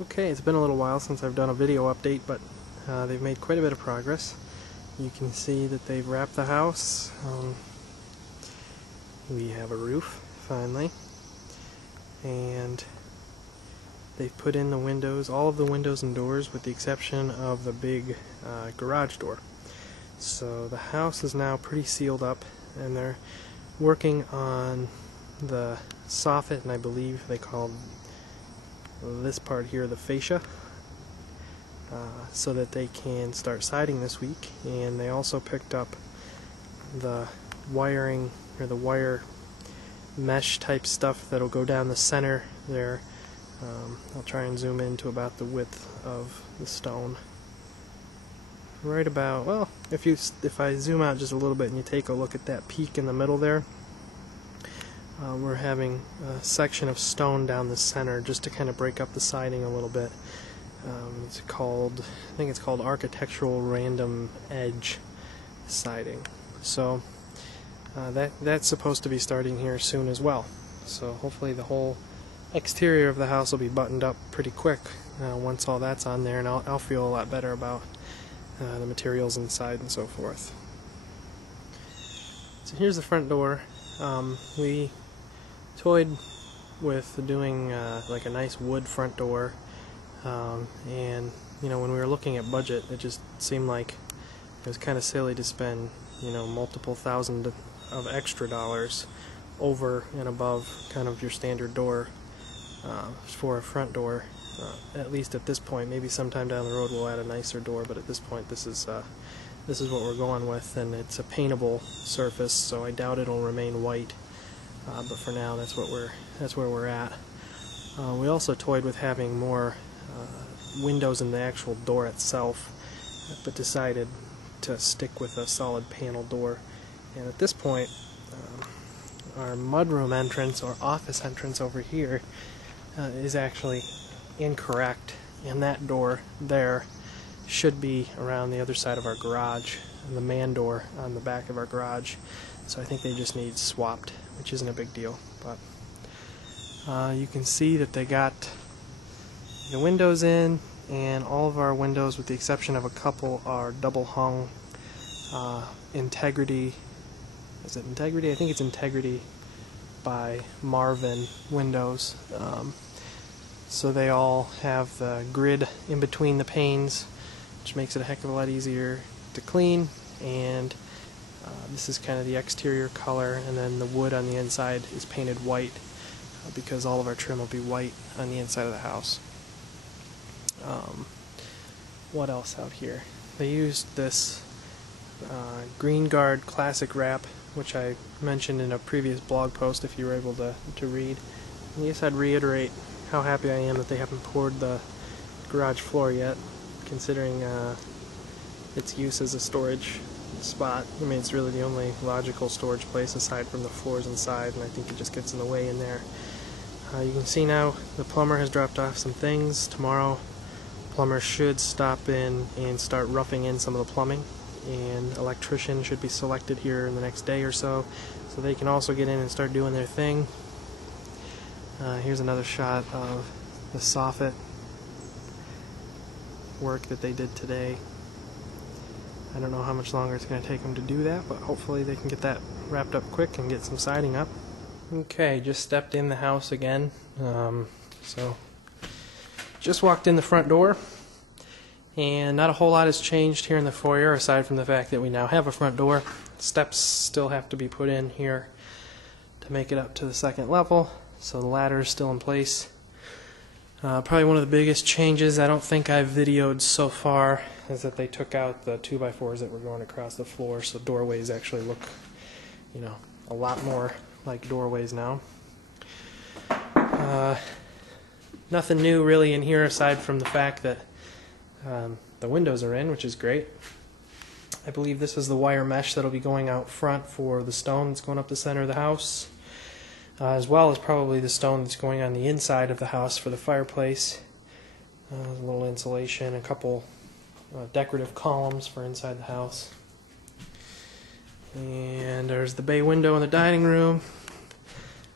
Okay, it's been a little while since I've done a video update, but they've made quite a bit of progress. You can see that they've wrapped the house. We have a roof, finally. And they've put in the windows, all of the windows and doors with the exception of the big garage door. So the house is now pretty sealed up, and they're working on the soffit, and I believe they called this part here the fascia, so that they can start siding this week. And they also picked up the wiring, or the wire mesh type stuff that'll go down the center there. I'll try and zoom in to about the width of the stone. Right about, well, if I zoom out just a little bit and you take a look at that peak in the middle there, we're having a section of stone down the center just to kind of break up the siding a little bit. It's called, I think it's called architectural random edge siding. So that's supposed to be starting here soon as well. So hopefully the whole exterior of the house will be buttoned up pretty quick once all that's on there, and I'll feel a lot better about the materials inside and so forth. So here's the front door. We toyed with doing like a nice wood front door, and you know, when we were looking at budget, it just seemed like it was kind of silly to spend, you know, multiple thousand of extra dollars over and above kind of your standard door for a front door. At least at this point. Maybe sometime down the road we'll add a nicer door, but at this point this is what we're going with, and it's a paintable surface, so I doubt it'll remain white. But for now, that's where we're at. We also toyed with having more windows in the actual door itself, but decided to stick with a solid panel door. And at this point, our mudroom entrance, or office entrance over here, is actually incorrect, and that door there should be around the other side of our garage, and the man door on the back of our garage. So I think they just need swapped, which isn't a big deal. But you can see that they got the windows in, and all of our windows, with the exception of a couple, are double hung Integrity. Is it Integrity? I think it's Integrity by Marvin windows. So they all have the grid in between the panes, which makes it a heck of a lot easier to clean. And this is kind of the exterior color, and then the wood on the inside is painted white because all of our trim will be white on the inside of the house. What else out here? They used this Green Guard Classic Wrap, which I mentioned in a previous blog post if you were able to read. I guess I'd reiterate how happy I am that they haven't poured the garage floor yet, considering its use as a storage spot. I mean, it's really the only logical storage place aside from the floors inside, and I think it just gets in the way in there. You can see now the plumber has dropped off some things. Tomorrow, the plumber should stop in and start roughing in some of the plumbing, and electrician should be selected here in the next day or so they can also get in and start doing their thing. Here's another shot of the soffit work that they did today. I don't know how much longer it's going to take them to do that, but hopefully they can get that wrapped up quick and get some siding up. Okay, just stepped in the house again. So just walked in the front door, and not a whole lot has changed here in the foyer aside from the fact that we now have a front door. Steps still have to be put in here to make it up to the second level. So the ladder is still in place. Probably one of the biggest changes I don't think I've videoed so far is that they took out the 2x4s that were going across the floor, so doorways actually look, you know, a lot more like doorways now. Nothing new really in here aside from the fact that the windows are in, which is great. I believe this is the wire mesh that'll be going out front for the stone that's going up the center of the house. As well as probably the stone that's going on the inside of the house for the fireplace. A little insulation, a couple decorative columns for inside the house. And there's the bay window in the dining room.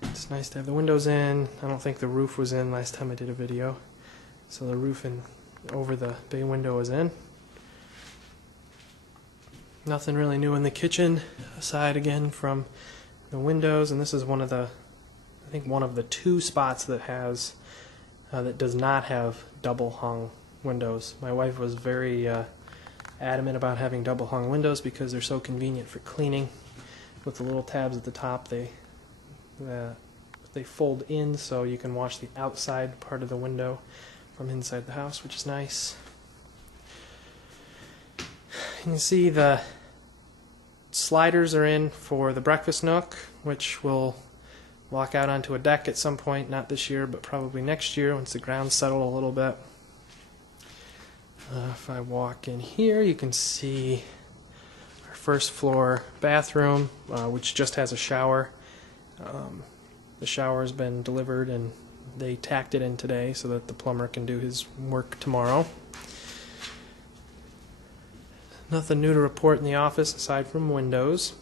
It's nice to have the windows in. I don't think the roof was in last time I did a video. So the roof over the bay window is in. Nothing really new in the kitchen, aside again from the windows, and this is one of the, I think one of the two spots that has, that does not have double hung windows. My wife was very adamant about having double hung windows because they're so convenient for cleaning. With the little tabs at the top, they fold in so you can wash the outside part of the window from inside the house, which is nice. You can see the sliders are in for the breakfast nook, which will walk out onto a deck at some point, not this year, but probably next year once the ground's settled a little bit. If I walk in here, you can see our first floor bathroom, which just has a shower. The shower has been delivered and they tacked it in today so that the plumber can do his work tomorrow. Nothing new to report in the office aside from windows.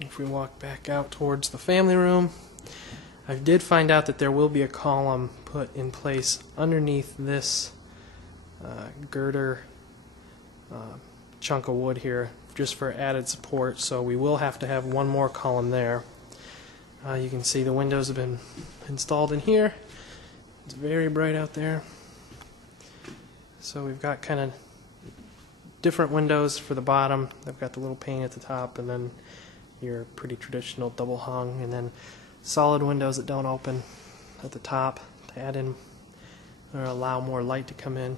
If we walk back out towards the family room, I did find out that there will be a column put in place underneath this girder chunk of wood here, just for added support, so we will have to have one more column there. You can see the windows have been installed in here. It's very bright out there. So we've got kind of different windows for the bottom. They've got the little pane at the top, and then your pretty traditional double hung, and then solid windows that don't open at the top to add in or allow more light to come in.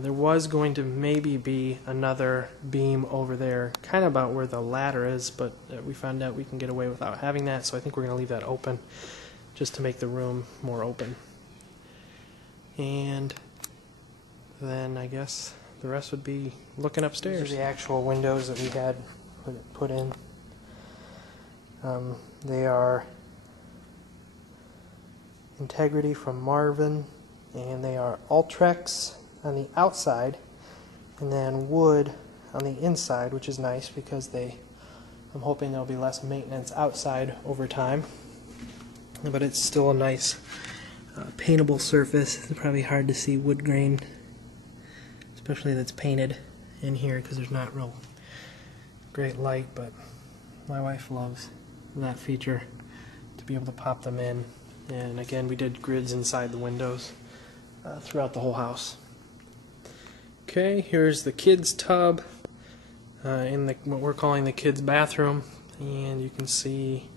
There was going to maybe be another beam over there, kind of about where the ladder is, but we found out we can get away without having that, so I think we're going to leave that open just to make the room more open. And then I guess the rest would be looking upstairs. These are the actual windows that we had put in. They are Integrity from Marvin, and they are Ultrex on the outside, and then wood on the inside, which is nice because I'm hoping there'll be less maintenance outside over time. But it's still a nice paintable surface. It's probably hard to see wood grain, especially that's painted in here because there's not real great light, but my wife loves that feature to be able to pop them in. And again, we did grids inside the windows throughout the whole house. Okay, here's the kids' tub in what we're calling the kids' bathroom, and you can see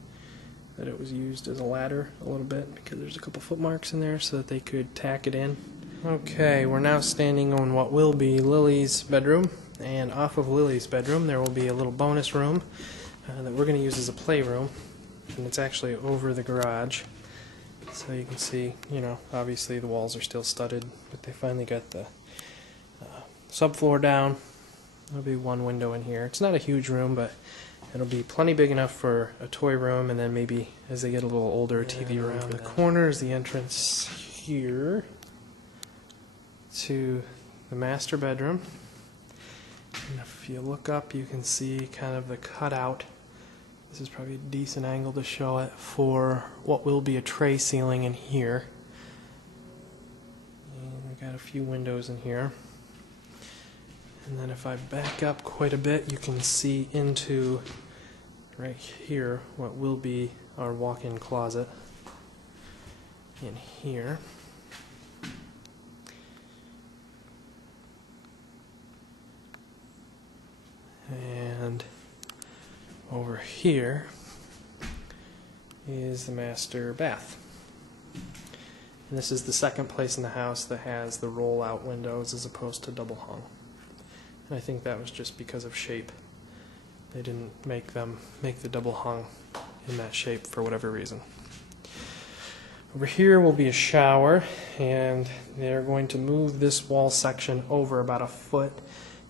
that it was used as a ladder a little bit because there's a couple foot marks in there so that they could tack it in. Okay, we're now standing on what will be Lily's bedroom, and off of Lily's bedroom there will be a little bonus room that we're going to use as a playroom, and it's actually over the garage. So you can see, you know, obviously the walls are still studded, but they finally got the subfloor down. There'll be one window in here. It's not a huge room, but it'll be plenty big enough for a toy room, and then maybe as they get a little older, a TV room. Around the corner is the entrance here to the master bedroom. And if you look up, you can see kind of the cutout. This is probably a decent angle to show it for what will be a tray ceiling in here. And we've got a few windows in here. And then if I back up quite a bit, you can see into right here what will be our walk-in closet in here. And over here is the master bath. And this is the second place in the house that has the roll-out windows as opposed to double hung. And I think that was just because of shape. They didn't make the double hung in that shape for whatever reason. Over here will be a shower, and they're going to move this wall section over about a foot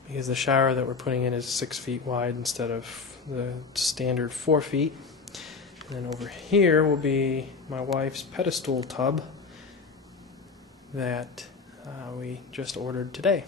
because the shower that we're putting in is 6 feet wide instead of the standard 4 feet. And then over here will be my wife's pedestal tub that we just ordered today.